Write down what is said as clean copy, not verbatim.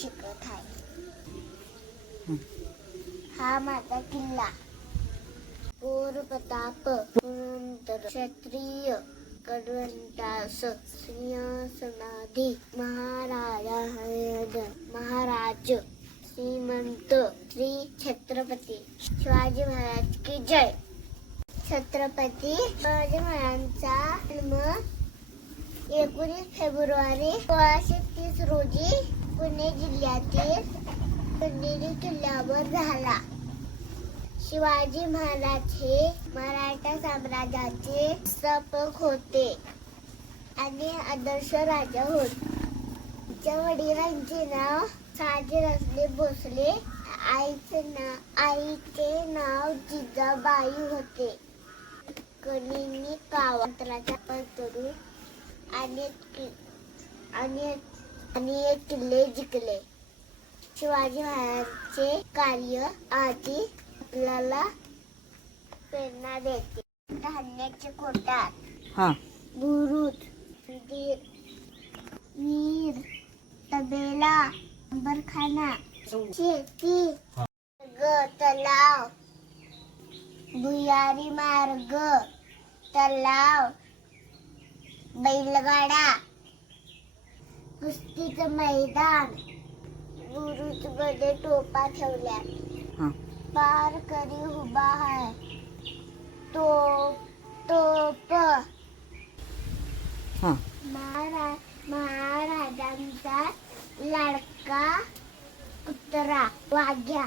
शिकत आहे. हा माझा किल्ला. पोर प्रताप नंतर क्षत्रिय कडवंतास सिंहासनाधी महाराज श्रीमंत श्री छत्रपती शिवाजी महाराज की जय. छत्रपती शिवाजी महाराजांचा जन्म 19 फेब्रुवारी 1630 रोजी पुणे जिल्ह्यातील पुणेरी किल्ल्यावर झाला. शिवाजी महाराज हे मराठा साम्राज्याचे स्थापक होते आणि आदर्श राजा होते. त्यांच्या वडिलांचे नाव शहाजी भोसले, आईचे नाव जिजाबाई होते. कणींनी गावांतराचा पत्करून अनेक किल्ले जिंकले. शिवाजी महाराजांचे कार्य आधी आपल्याला प्रेरणा देते. धान्याचे कोठार, बुरुज, वीर, तबेला, अंबरखाना, शेती, तलाव, भुयारी मार्ग, तलाव, बैलगाडा, कुस्तीचं मैदान, बुरुज मध्ये टोपा ठेवल्या. पार करी उभा आहे तोप. महाराजांचा लाडका कुत्रा वाघ्या.